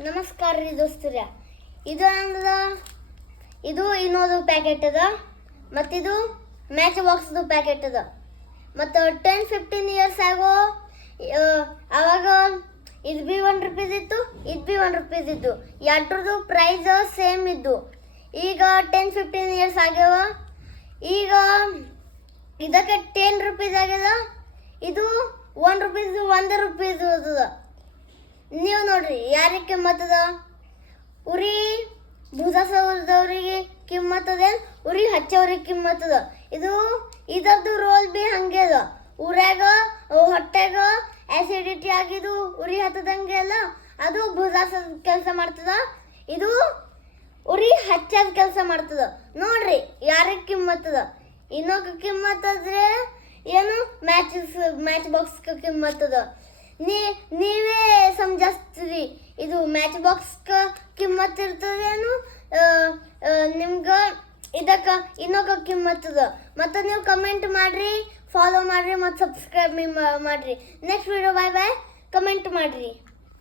ನಮಸ್ಕಾರ ರೀ ದೋಸ್ತರ. ಇದು ನಂದದ, ಇದು ಇನ್ನೊಂದು ಪ್ಯಾಕೆಟ್ ಅದ, ಮತ್ತಿದು ಮ್ಯಾಚ್ ಬಾಕ್ಸ್ದು ಪ್ಯಾಕೆಟ್ ಅದ. ಮತ್ತು 10-15 ಇಯರ್ಸ್ ಆಗೋ ಅವಾಗ ಇದು ಬಿ 1 ರೂಪೀಸ್ ಇತ್ತು, ಇದು ಬಿ 1 ರೂಪೀಸ್ ಇತ್ತು. ಎರಡ್ರದ್ದು ಪ್ರೈಸ್ ಸೇಮ್ ಇದ್ದು. ಈಗ 10-15 ಇಯರ್ಸ್ ಆಗ್ಯಾವ. ಈಗ ಇದಕ್ಕೆ 10 ರೂಪೀಸ್ ಆಗ್ಯದ. ಇದು 1 ರೂಪೀಸ್ 1 ರೂಪೀಸ್ ಅದ. ನೀವು ನೋಡ್ರಿ ಯಾರಿಗೆ ಕಿಮ್ಮತ್ತದ? ಉರಿ ಭೂಸ ಸವರ್ದವ್ರಿಗೆ ಕಿಮ್ಮತ್ತದ, ಉರಿ ಹಚ್ಚವ್ರಿಗೆ ಕಿಮ್ಮತ್ತದ. ಇದರದ್ದು ರೋಲ್ ಬಿ ಹಂಗೆ ಅದ. ಊರಾಗ ಹೊಟ್ಟೆಗ ಆಸಿಡಿಟಿ ಆಗಿದ್ದು ಉರಿ ಹತ್ತದಂಗೆ ಅಲ್ಲ, ಅದು ಭೂಸಾಸದ ಕೆಲಸ ಮಾಡ್ತದ. ಇದು ಉರಿ ಹಚ್ಚದ ಕೆಲಸ ಮಾಡ್ತದ. ನೋಡ್ರಿ ಯಾರಿಗೆ ಕಿಮ್ಮತ್ತದ. ಇನ್ನೊಂದು ಕಿಮ್ಮತ್ತದ್ರೆ ಏನು ಮ್ಯಾಚ್ ಬಾಕ್ಸ್ ಕಿಮ್ಮತ್ತದ. ನೀವೇ ಸಮಜಿಸ್ತೀರಿ ಇದು ಮ್ಯಾಚ್ ಬಾಕ್ಸ್ ಕಿಮ್ಮತ್ ಇರ್ತದೇನು, ನಿಮ್ಗೆ ಇದಕ್ಕೆ ಇನ್ನೊಂದು ಕಿಮ್ಮತ್ತದ. ಮತ್ತು ನೀವು ಕಮೆಂಟ್ ಮಾಡಿರಿ, ಫಾಲೋ ಮಾಡಿರಿ ಮತ್ತು ಸಬ್ಸ್ಕ್ರೈಬ್ ಮಾಡಿರಿ. ನೆಕ್ಸ್ಟ್ ವಿಡಿಯೋ ಬಾಯ್ ಕಮೆಂಟ್ ಮಾಡಿರಿ.